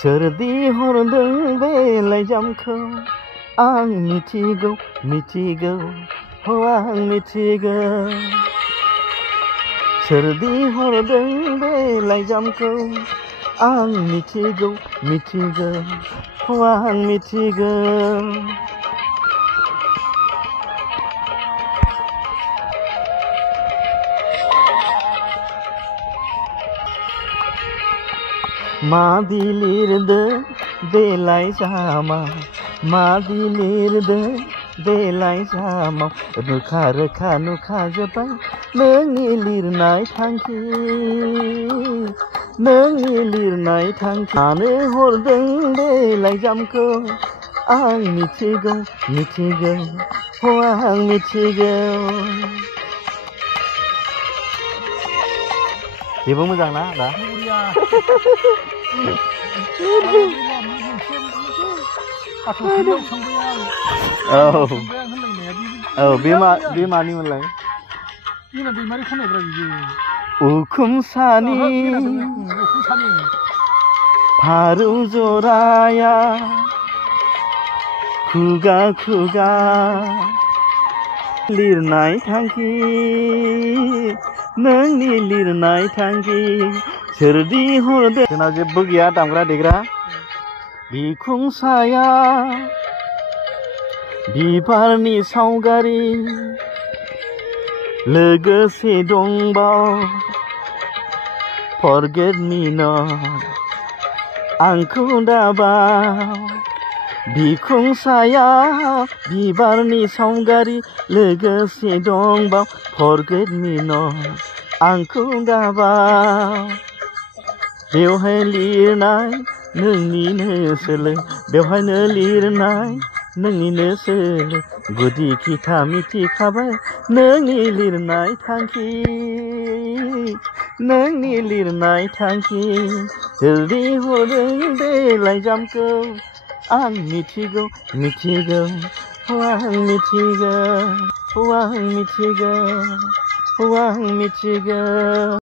सोरदि हरदों बे लाइजामखौ आं मिथिगौ हो आं मिथिगौ सोरदि हरदों बे लाइजामखौ आं मिथिगौ हो आं मिथिगौ मादि लिरदों बे लाइजामाव मादि लिरदों बे लाइजामाव रोखा रोखा नुखाजोब्बाय नोंनि लिरनाय थांखि मानो हरदों बे लाइजामखौ आं मिथिगौ हो आं मिथिगौ बेबो मोजां ना दा बे मानिमोनलाय उखुम सानि फारौ जराया खुगा खुगा लिरनाय थांखि नोंनि लिरनाय थांखि सोरदि हरदों जोंनाव जेबो गैया दामग्रा देग्रा बिखुं साया बिबारनि सावगारि लोगोसे दंबाव फरगेट मी नट आंखौ दाबाव बिखुं साया बिबारनि सावगारि लोगोसे दंबाव फरगेट मी नट आंखौ दाबाव बेवहाय लिरनाय नोंनिनो सोलो बेवहायनो लिरनाय नोंनिनो सोलो गुदि खिथा मिथिखाबाय नोंनि लिरनाय थांखि सोरदि हरदों बे लाइजामखौ आं मिथिगौ हो आं मिथिगौ